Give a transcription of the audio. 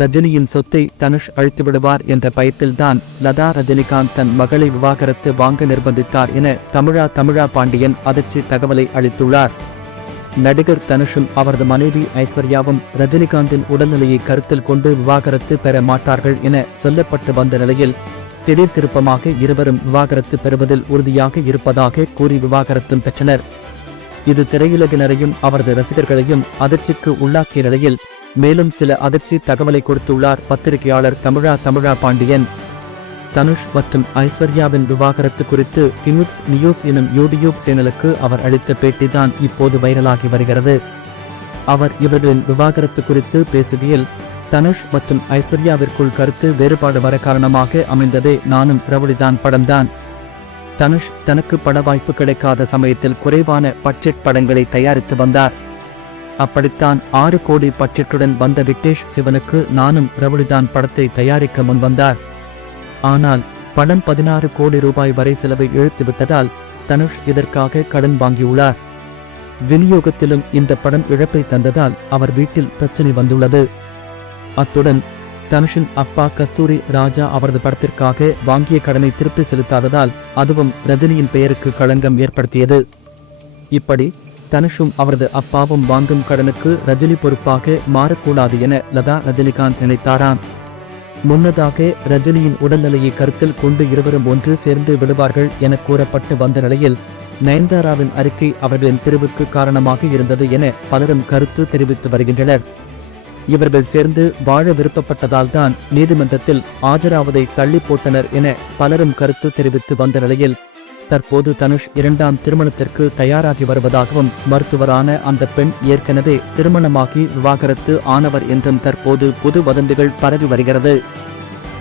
ரஜினியின் சொத்தை தனுஷ் அழித்துவிடுவார் என்ற பயத்தில்தான் லதா ரஜினிகாந்த் தன் மகளை விவாகரத்து வாங்க நிர்பந்தித்தார் என தமிழா பாண்டியன் அதிர்ச்சி தகவலை அளித்துள்ளார். நடிகர் தனுஷும் அவரது மனைவி ஐஸ்வர்யாவும் ரஜினிகாந்தின் உடல்நிலையை கருத்தில் கொண்டு விவாகரத்து பெற மாட்டார்கள் என சொல்லப்பட்டு வந்த நிலையில் திடீர் திருப்பமாக இருவரும் விவாகரத்து பெறுவதில் உறுதியாக இருப்பதாக கூறி விவாகரத்தும் பெற்றனர். இது திரையுலகினரையும் அவரது ரசிகர்களையும் அதிர்ச்சிக்கு உள்ளாக்கிய நிலையில் மேலும் சில அதிர்ச்சி தகவலை கொடுத்துள்ளார் பத்திரிகையாளர் தமிழா பாண்டியன். தனுஷ் மற்றும் ஐஸ்வர்யாவின் விவாகரத்து குறித்து கிங்ஸ் நியூஸ் எனும் யூடியூப் சேனலுக்கு அவர் அளித்த பேட்டிதான் இப்போது வைரலாகி வருகிறது. அவர் இவர்களின் விவாகரத்து குறித்து பேசுகையில், தனுஷ் மற்றும் ஐஸ்வர்யாவிற்குள் கருத்து வேறுபாடு வர காரணமாக அமைந்ததே நானும் ரவுடிதான் படம்தான். தனுஷ் தனக்கு பட வாய்ப்பு கிடைக்காத சமயத்தில் குறைவான பட்ஜெட் படங்களை தயாரித்து வந்தார். அப்படித்தான் 6 கோடி பட்ஜெட்டுடன் வந்த விக்னேஷ் சிவனுக்கு நானும் ரவுடிதான் படத்தை தயாரிக்க முன் வந்தார். ஆனால் படம் 16 கோடி ரூபாய் வரை செலவை இழுத்துவிட்டதால் தனுஷ் இதற்காக கடன் வாங்கியுள்ளார். விநியோகத்திலும் இந்த படம் இழப்பை தந்ததால் அவர் வீட்டில் பிரச்சனை வந்துள்ளது. அத்துடன் தனுஷின் அப்பா கஸ்தூரி ராஜா அவரது படத்திற்காக வாங்கிய கடனை திருப்பி செலுத்தாததால் அதுவும் ரஜினியின் பெயருக்கு களங்கம் ஏற்படுத்தியது. இப்படி தனுஷும் அவரது அப்பாவும் வாங்கும் கடனுக்கு ரஜினி பொறுப்பாக மாறக்கூடாது என லதா ரஜினிகாந்த் நினைத்தாராம். முன்னதாக ரஜினியின் உடல்நிலையை கருத்தில் கொண்டு இருவரும் ஒன்று சேர்ந்து விடுவார்கள் என கூறப்பட்டு வந்த நிலையில் நயன்தாராவின் அறிக்கை அவர்களின் பிரிவுக்கு காரணமாக இருந்தது என பலரும் கருத்து தெரிவித்து வருகின்றனர். இவர்கள் சேர்ந்து வாழ விருப்பப்பட்டதால் தான் நீதிமன்றத்தில் ஆஜராவதை தள்ளி போட்டனர் என பலரும் கருத்து தெரிவித்து வந்த நிலையில் தற்போது தனுஷ் 2ஆம் திருமணத்திற்கு தயாராகி வருவதாகவும் மருத்துவரான அந்த பெண் ஏற்கனவே திருமணமாகி விவாகரத்து ஆனவர் என்றும் தற்போது புது வதந்திகள் பரவி வருகிறது.